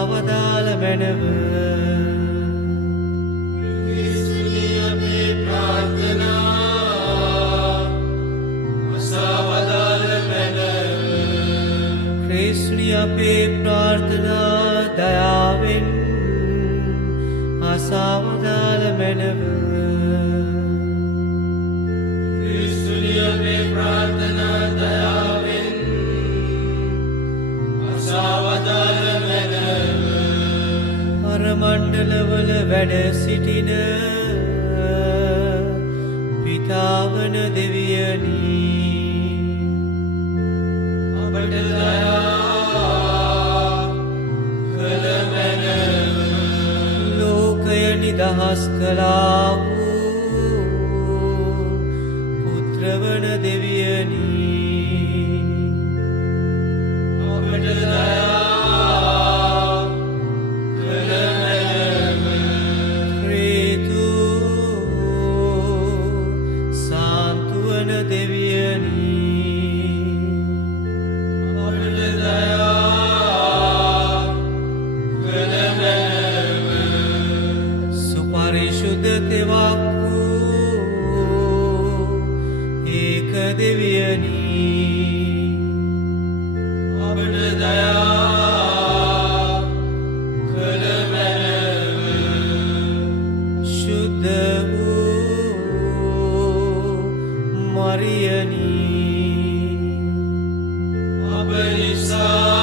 අසාවදාල මැනව ක්‍රිස්තුනි අපේ ප්‍රාර්ථනා අසාවදාල මැනව ක්‍රිස්තුනි අපේ ප්‍රාර්ථනා දයාවෙන් අසාවදාල මැනව ක්‍රිස්තුනි අපේ ප්‍රාර්ථනා දයාවෙන් අසාවදාල මැනව පරමණ්ඩලවල වැඩ සිටින පිතාවන දෙවියනි අපට දයා කළ මැනව ලෝකය නිදහස් කළා වූ පුත්‍රවන දෙවියනි අපට දයා කළ මැනව ක්‍රීතු සාන්තුවන දෙවියනි අපට දයා කළ මැනව සුපරිශුද්ධ තෙවක් වූ ඒක දෙවියනි අපට දයා කළ මැනව ශුද්ධ වූ මරියනි අප නිසා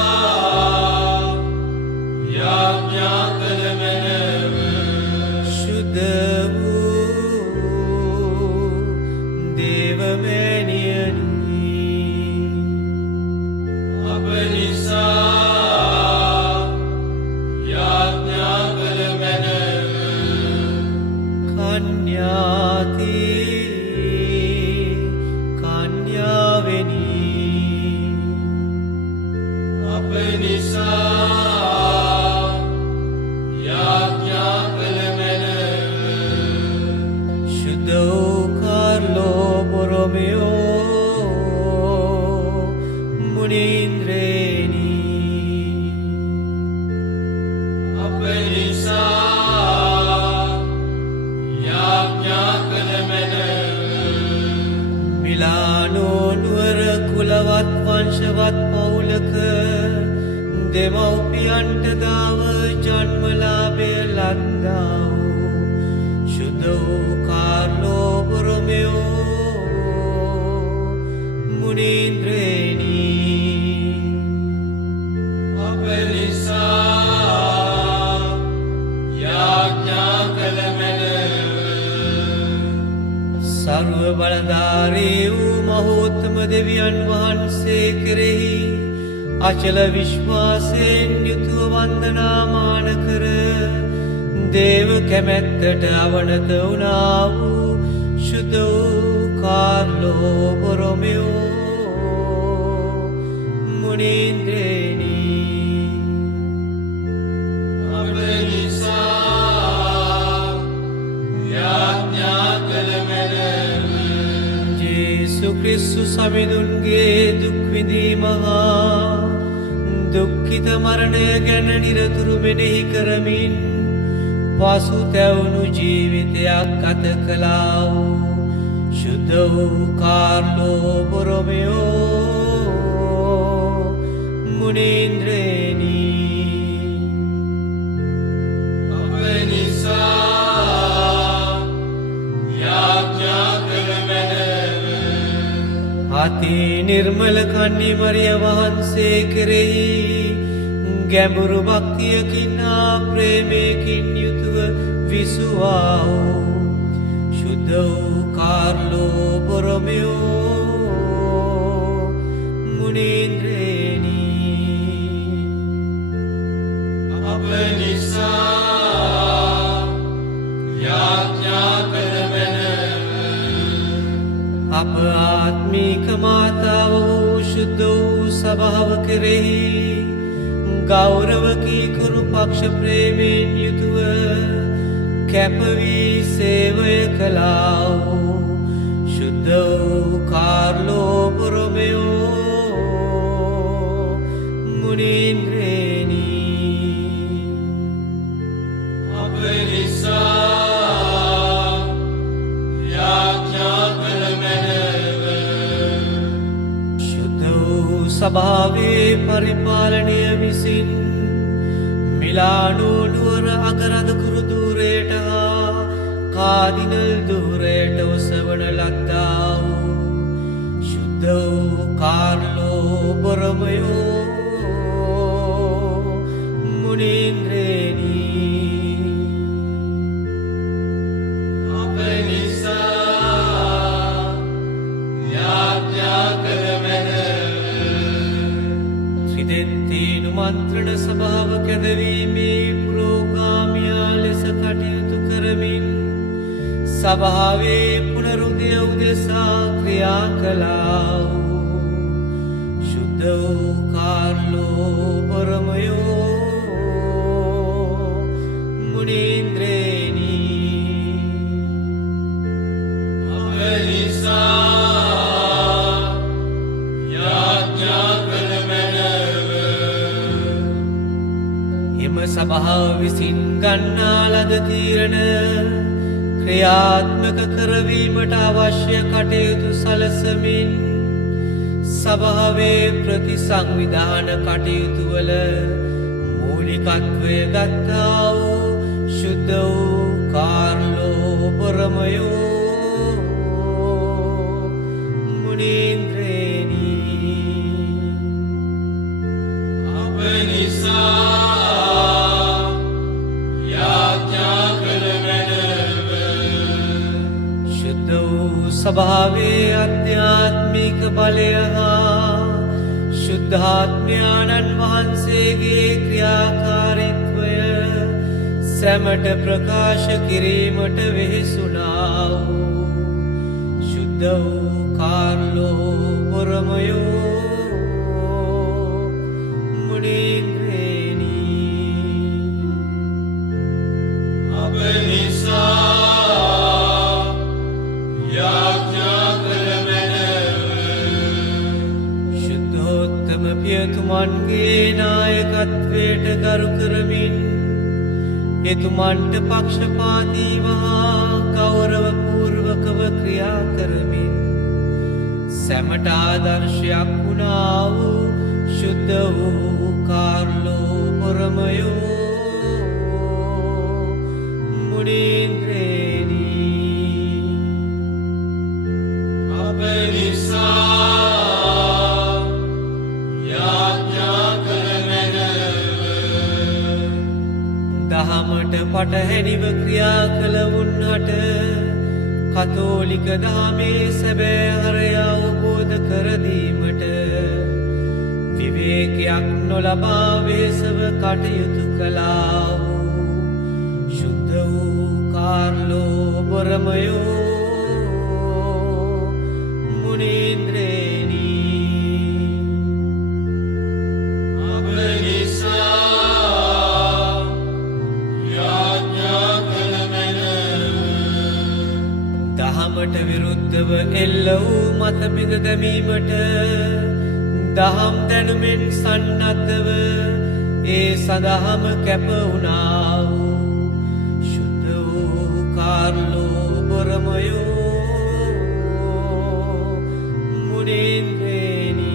යාඥා කළ මැනව ශුද්ධ වූ දේවමෑණියනි අප නිසා යාඥා කළ මැනව කන්‍යාති කන්‍යාවෙනි අප නිසා යාඥා කළ මැනව ශුද්ධ වූ කාර්ලෝ බොරොමියෝ මුනීන්ද්‍රේනි අප නිසා යාඥා කළ මැනව මිලානෝ නුවර කුලවත් වංශවත් පවුලක දෙමව්පියන්ට දාව ජන්මලාභය ලද්දා වූ ශුද්ධ වූ කාර්ලෝ බොරොමියෝ මුනීන්ද්‍රේනි අප නිසා යාඥා කළ මැනව සර්ව බලධාරී වූ මහෝත්තම දෙවියන් වහන්සේ කෙරෙහි අචල විශ්වාසයෙන් යුතුව වන්දනාමාන කර දේව කැමැත්තට අවනත වුණා වූ ශුද්ධ වූ කාර්ලෝ බොරොමියෝ මුනීන්ද්‍රේනි අප නිසා යාඥා කළ මැනව ජේසු ක්‍රිස්තු සමිඳුන්ගේ දුක් විඳීම හා දුක්ඛිත මරණය ගැන නිරතුරු මෙනෙහි කරමින් පසු තැවුණු ජීවිතයක් ගත කළා වූ ශුද්ධ වූ කාර්ලෝ බොරොමියෝ මුනීන්ද්‍රේනි අප නිසා යාඥා කළ මැනව අති නිර්මල කන්නි මරිය වහන්සේ කෙරෙහි ගැඹුරු භක්තියකින් හා ප්‍රේමයකින් යුතුව විසුවා වූ ශුද්ධ වූ කාර්ලෝ බොරොමියෝ මුනීන්ද්‍රේනි අප නිසා යාඥා කළ මැනව අප ආත්මීක මාතාව වූ ශුද්ධ වූ සභාව කෙරෙහි ගෞරව කීකරු පක්ෂ ප්‍රේමයෙන් යුතුව කැපවී සේවය කළා වූ ශුද්ධ වූ කාර්ලෝ බොරොමියෝ මුනීන්ද්‍රේනි සභාවේ පරිපාලනය විසින් මිලානෝ නුවර අගරද කුරුදූරයට හා කාදිනල් දූරයට ඔසවන ලද්දා වූ ශුද්ධ වූ කාර්ලෝ බොරමයෝ මුනින්ද්‍රේනි අප නිසා යාඥා කරමැන ත්‍රිදෙන්තීනු මන්ත්‍රණ සභාව කැදවීමේ පුරෝගාමියා ලෙස කටයුතු කරමින් සභාවේ පුනරුදය උදෙසා ක්‍රියා කළා වූ ශුද්ධ වූ කාර්ලෝ බොරමයෝ මුනින්ද්‍රේනි අප නිසා යාඥා කරමැනව එම සභාව විසින් ගන්නා ලද තීරණ ක්‍රියාත්මක කරවීමට අවශ්‍ය කටයුතු සලසමින් සභාවේ ප්‍රතිසංවිධාන කටයුතුවල මූලිකත්වය ගත්තා වූ ශුද්ධ වූ කාර්ලෝ බොරමයෝ මුනින්ද්‍රේනි අප නිසා යාඥා කරමැනව ශුද්ධ වූ සභාවේ අධ්‍යාත්මික බලය හා ශුද්ධාත්මයාණන් වහන්සේගේ ක්‍රියාකාරීත්වය සැමට ප්‍රකාශ කිරීමට වෙහෙසුනා වූ ශුද්ධ වූ කාර්ලෝ බොරමයෝ මුනින්ද්‍රේනි අප නිසා යාඥා කරමැනව ශුද්ධෝත්තම පියතුමන්ගේ නායකත්වයට ගරු කරමින් එතුමන්ට පක්ෂපාතීව හා ගෞරවපූර්වකව ක්‍රියා කරමින් සැමට ආදර්ශයක් වුණා වූ ශුද්ධ වූ කාර්ලෝ බොරමයෝ මුනින්ද්‍රේනි අප නිසා යාඥා කරමැනව දහමට පටහැනිව ක්‍රියා කළවුන්හට කතෝලික දහමේ සැබෑ හරය අවබෝධ කරදීමට විවේකයක් නොලබා වෙහෙසව කටයුතු කළා වූ ශුද්ධ වූ කාර්ලෝ බොරමයෝ මුනින්ද්‍රේනි අප නිසා යාඥා කරමැනව දහමට විරුද්ධව එල්ල වූ මතපිද දැමීමට දහම් දැනුමෙන් සන්නද්ධව ඒ සඳහම කැප වුණා වූ ශුද්ධ වූ කාර්ලෝ බොරමයෝ මුනින්ද්‍රේනි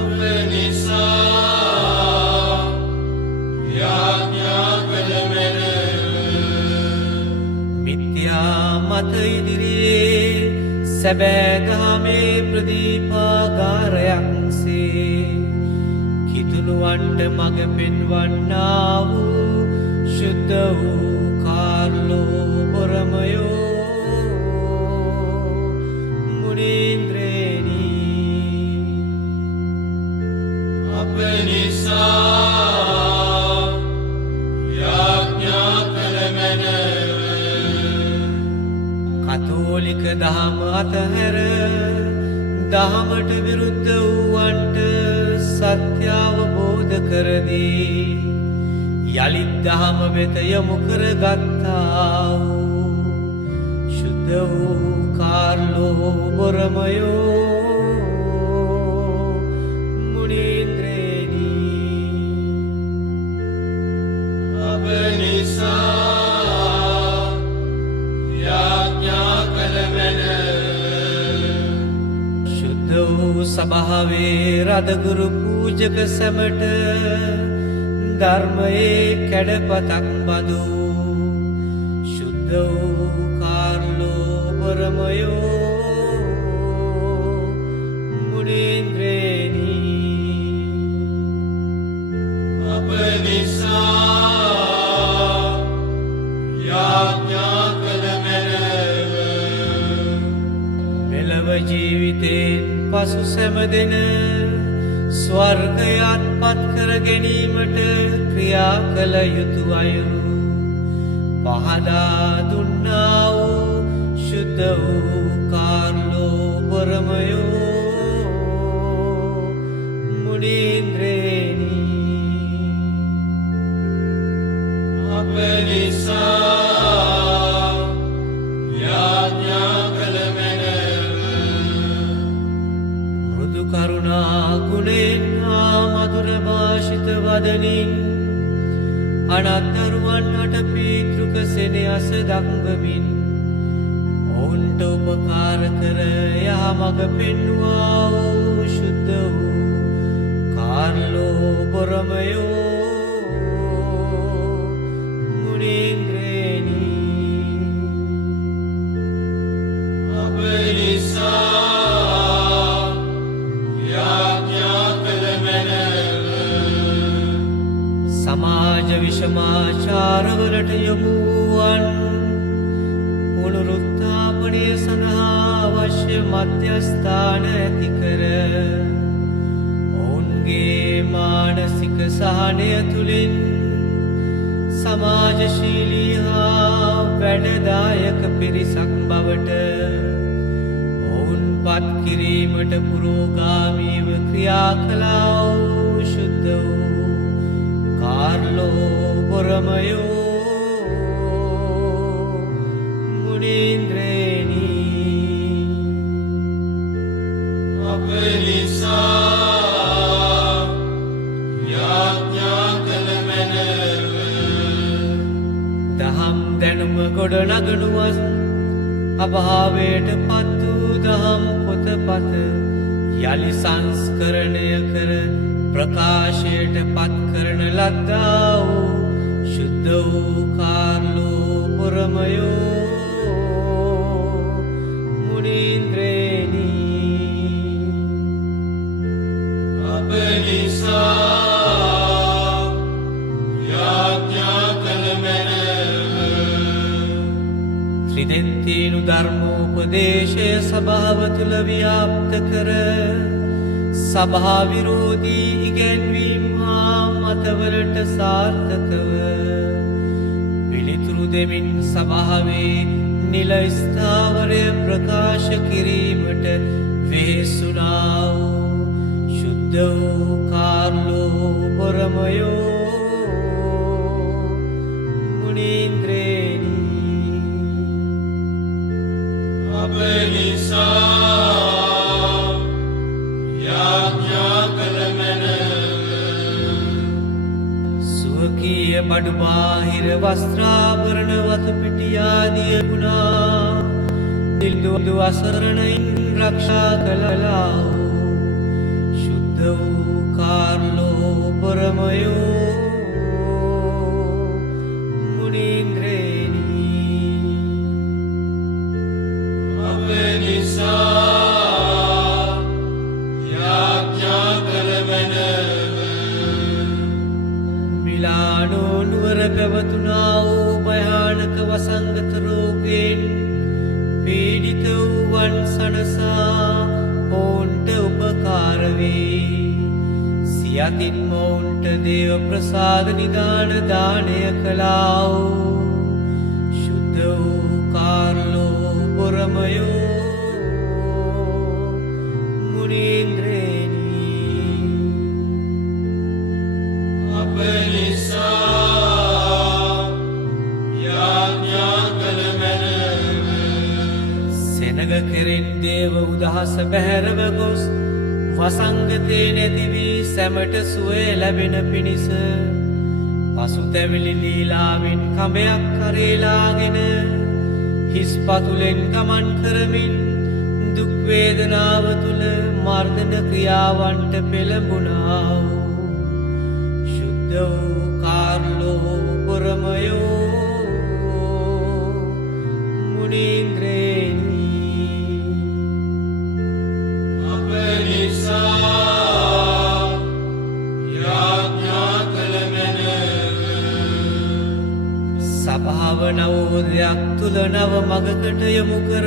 අප නිසා යාඥා කරමැනව මිත්‍යා මත ඉදිරියේ සැබෑ දහමේ ප්‍රදීපාගාරයක්සේ කිතුනුවන්ට මඟ පෙන්වන්නා වූ ශුද්ධ වූ කාර්ලෝ බොරමයෝ මුනින්ද්‍රේනි අප නිසා යාඥා කරමැනව කතෝලික දහම අතහැර දහමට විරුද්ධ වූවන්ට සත්‍ය අවබෝධ කරදී යළිත් දහම වෙත යොමු කරගත්තා වූ ශුද්ධ වූ කාර්ලෝ බොරමයෝ මුනින්ද්‍රේනි අප නිසා යාඥා කරමැනව සභාවේ රදගුරු පූජක සැමට ධර්මයේ කැඩපතක් බදු ශුද්ධ වූ කාර්ලෝ බරමයෝ මුනීන්ද්‍රේනි අප නිසා යාඥා කළ මැනව මෙලව ජීවිතයෙන් පසු සැමදෙන ස්වර්ගයත් පත් කර ගැනීමට ක්‍රියා කළ යුතු අයුරු පහදා දුන්නා වූ ශුද්ධ වූ කාර්ලෝ බරමයෝ මුනීන්ද්‍රේනි අප නිසා යාඥා කළ මැනව මෘදු කරුණා ගුණෙන් හා මధుර භාෂිත වදනින් අනත්තරුවන්ට පීතෘක සෙනෙහස දක්වමින් ඔවුන්ට උපකාර කර යහමඟ පෙන්වා වූ ශුද්ධ වූ කාර්ලෝ බොරමයෝ මුනීන්ද්‍රේනි අප නිසා යාඥා කළ මැනව සමාජ විෂමාචාරවලට යොමුවන් පුනරුත්ථාපනය සඳහා අවශ්‍ය මධ්‍යස්ථාන ඇති කර ඔවුන්ගේ මානසික සහනය තුළින් සමාජශීලී හා වැඩදායක පිරිසක් බවට ඔවුන් පත් කිරීමට පුරෝගාමීව ක්‍රියා කළා වූ ශුද්ධ වූ කාර්ලෝ බොරමයෝ මුනීන්ද්‍රේනි අප නිසා යාඥා කළ මැනව දහම් දැනුම ගොඩනගනුවස් අභාවයට පත් වූ දහම් පොතපත යළි සංස්කරණය කර ප්‍රකාශයට පත් කරන ලද්දා වූ ශුද්ධ වූ කාර්ලෝ බොරමයෝ මුනීන්ද්‍රේනි අප නිසා යාඥා කළ මැනව ත්‍රිදෙන්තිනු ධර්මෝපදේශය සභාව තුළ ව්‍යාප්ත කර සභා විරෝධී ඉගැන්වීම් හා මතවලට සාර්ථකව පිළිතුරු දෙමින් සභාවේ නිල ස්ථාවරය ප්‍රකාශ කිරීමට වෙහෙසුනා වූ ශුද්ධ වූ කාර්ලෝ බොරමයෝ මුනීන්ද්‍රේනි අප නිසා යාඥා කළ මැනව ස්වකීය බඩු බාහිර වස්ත්‍රාභරණ වතු පිටියාදිය ගුණා දිල්දුදු අසරණයින් රක්ෂා කළලා වූ ශුද්ධ වූ කාර්ලෝ බොරමයෝ මුනීන්ද්‍රේනි අප නිසා යාඥා කළ මැනව මිලානෝ නුවර පැවතුනා වූ භයානක වසංගත රෝගයෙන් පීඩිත වූවන් සනසා ඔවුන්ට උපකාර වේ. සියතින් ඔවුන්ට දේව ප්‍රසාද නිදාන දානය කළා වූ ශුද්ධ වූ කාර්ලෝ බොරමයෝ මුනීන්ද්‍රේනි අප නිසා යාඥා කළ මැනව සෙනග කෙරෙන් දේව උදහස බැහැරව ගොස් වසංගතේ නැති වී සැමට සුවය ලැබෙන පිණිස පසුතැවිලි ලීලාවෙන් කඹයක් කරේලාගෙන හිස් පතුලෙන් ගමන් කරමින් දුක් වේදනාව තුල මර්දන ක්‍රියාවන්ට පෙළඹුණා වූ ශුද්ධ වූ කාර්ලෝ බොරමයෝ මුනීන්ද්‍රේනි අප නිසා යාඥා කළ මැනව. සභාව නවෝදයක් තුළ නව මගකට යොමු කර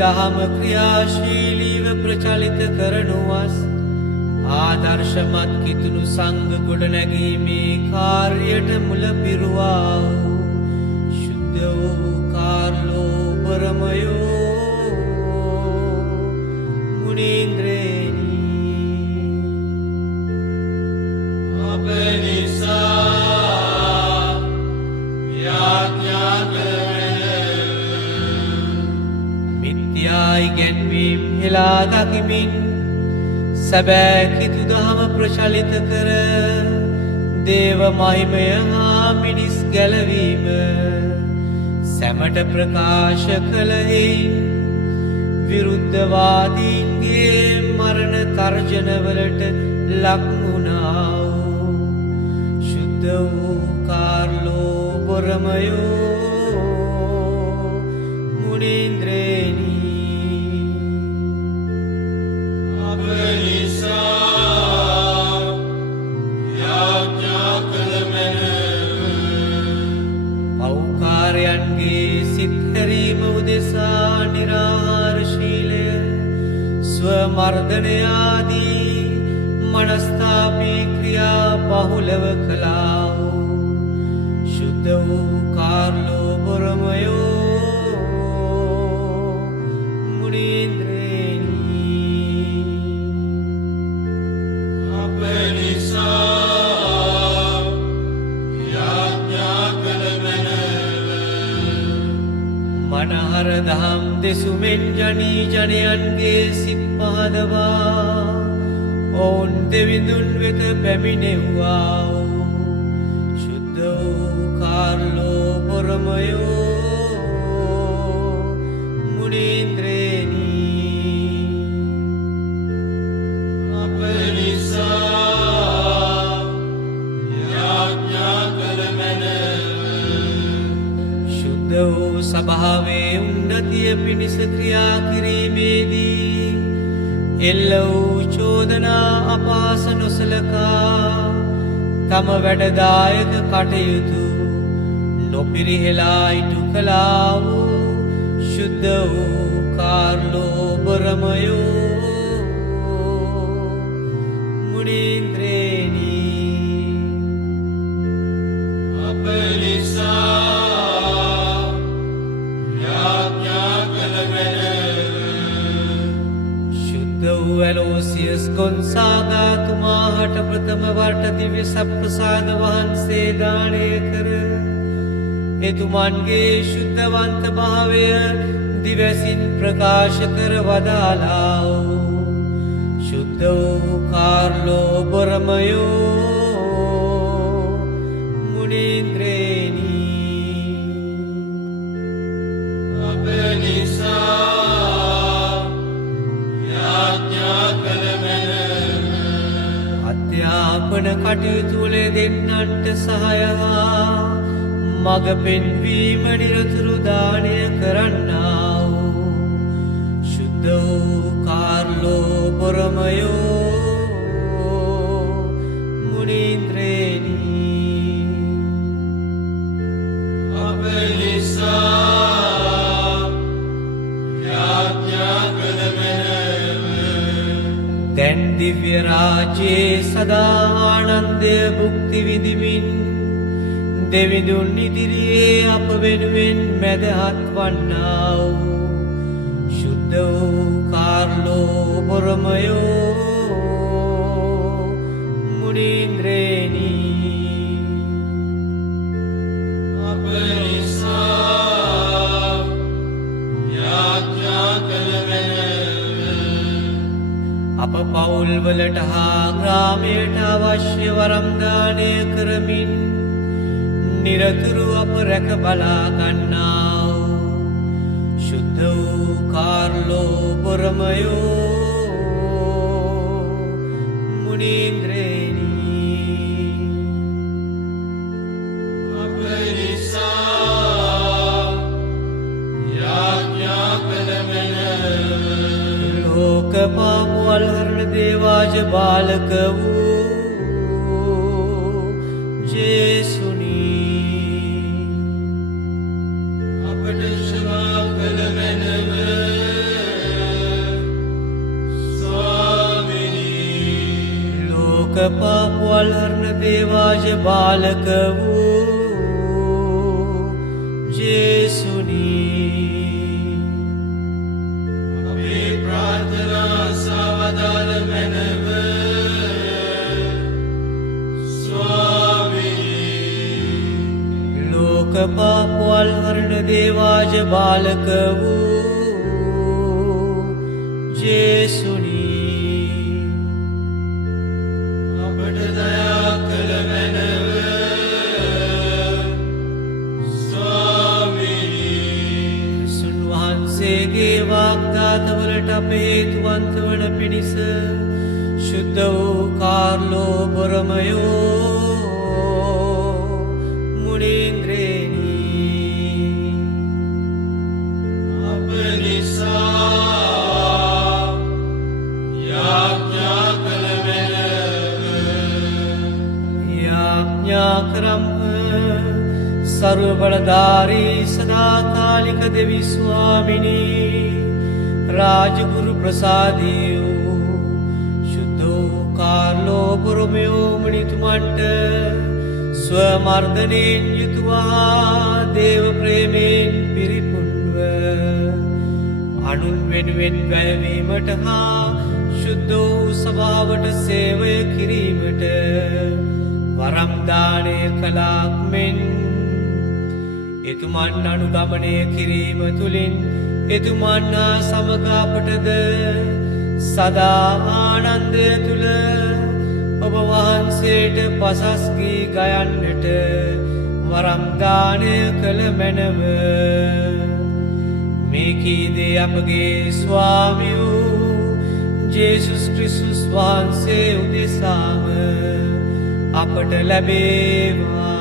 දහම ක්‍රියාශීලීව ප්‍රචලිත කරනුවස් ආදර්ශමත් කිතුුණු සංග ගොඩනැගීමේ කාර්යට මුල පිරුවා වූ ශුද්ධ වූ කාර්ලෝ බොරමයෝ මුනීන්ද්‍රේනි අප නිසා යාඥා කළ මිත්‍යා ඉගැන්වීම් හෙලා දකිමින් සැබෑ කිතු දහම ප්‍රචලිත කර දේව මහිමය හා මිනිස් ගැලවීම සැමට ප්‍රකාශ කළෙයින් විරුද්ධවාදීන්ගේ මරණ තර්ජනවලට ලක්වුණා වූ ශුද්ධ වූ කාර්ලෝ බොරමයෝ මුනීන්ද්‍රේනි අප නිසා යාඥා කළ මැනව. පෞකාරයන්ගේ සිත් හැරීම උදෙසා නිරාහාරශීලය ස්වමර්ධනයාදී මනස්ථාපී ක්‍රියා බහුලව කළා වූ ශුද්ධ වූ කාර්ලෝ බොරමයෝ මුනීන්ද්‍රේනි අප නිසා යාඥා කළ මැනව. මනහර දහම් දෙසුමෙන් ජනී ජනයන්ගේ සිත් පහදවා ඔවුන් දෙවිඳුන් වෙත පැමිණෙව්වා වූ ශුද්ධ වූ කාර්ලෝ බොරමයෝ මුනීන්ද්‍රේනි අප නිසා යාඥා කළ මැනව. ශුද්ධ වූ සභාවේ උන්නතිය පිණිස ක්‍රියා කිරීමේදී එල්ල වූ චෝදනා අපහාස නොසලකා තම වැඩදායක කටයුතු නොපිරිහෙලා ඉටු කළා වූ ශුද්ධ වූ කාර්ලෝ බොරමයෝ මුනීන්ද්‍රේනි අප නිසා යාඥා කළ මැනව. ශුද්ධ වූ ඇලෝසියස් ගොන්සාගාතුමාහට ප්‍රථම වර්ට දිව්‍ය සප්‍රසාද වහන්සේ දානය කර එතුමන්ගේ ශුද්ධවන්ත භාවය දිවැසින් ප්‍රකාශ කර වදාලා වූ ශුද්ධ වූ කාර්ලෝ බොරමයෝ මුනීන්ද්‍රේනි අප නිසා යාඥා කළ මැනව. අධ්‍යාපන කටයුතුවල දෙන්නන්ට සහයහා මග පෙන්වීම නිරතුරු දානය කරන්නා වූ ශුද්ධ වූ කාර්ලෝ බොරමයෝ මුනීන්ද්‍රේනි අප නිසා යාඥා කළ මැනව. දැන් දිව්‍ය රාජ්‍යයේ සදා ආනන්දය භුක්ති විඳිමින් දෙවිඳුන් ඉදිරියේ අප වෙනුවෙන් මැදහත් වන්නා වූ ශුද්ධ වූ කාර්ලෝ බොරමයෝ මුනීන්ද්‍රේනි අප නිසා යාඥා කළ මැනව. අප පවුල්වලට හා ග්‍රාමයට අවශ්‍ය වරම් දානය කරමින් නිරතුරු අප රැක බලා ගන්නා වූ ශුද්ධ ශුද්ධ වූ කාර්ලෝ බොරමයෝ මුනීන්ද්‍රේනි අප නිසා යාඥා කළ මැනව ලෝක පාපවල් හරණ දේවාජ බාලක වූ ජේසුනි අපට ක්ෂමා කළ මැනව ස්වාමිනී ලෝක පාපවල් හරණ දේවාජ බාලක වූ ජේසුනි අපේ ප්‍රාර්ථනා සවදාල මැනව ස්වාමිනී ලෝක පාපවල් හරණ දේවාජ බාලක වූ ජේසුනි අපට දයා කළ මැනව ස්වාමිනී සුන් වහන්සේගේ වාග්දාතවලට අප හේතුවන්ත වන පිණිස ශුද්ධ වූ කාර්ලෝ බොරමයෝ මුනීන්ද්‍රේනි අප නිසා යාඥා කළ මැනව යාඥා කරම්හ සර්ව බලධාරී සදාකාලික දෙවි ස්වාමිනී රාජගුරු ප්‍රසාදී වූ ශුද්ධ වූ කාර්ලෝ බොරමයෝ මුනිතුමන්ට ස්වමර්ධනයෙන් යුතුවා දේව ප්‍රේමයෙන් පිරිපුන්ව අනුන් වෙනුවෙන් වැයවීමට හා ශුද්ධ වූ සභාවට සේවය කිරීමට වරම්දානය කලාක් මෙන් එතුමන් අනුගමනය කිරීම තුළින් එතුමන්නා සමගාපටද සදා ආනන්දය තුළ ඔබ වහන්සේට පසස්ගී ගයන්නට වරම්දානය කළ මැනව මේකීදේ අපගේ ස්වාමි වූ ජේසුස් ක්‍රිස්තුස් වහන්සේ උදෙසාම අපට ලැබේවා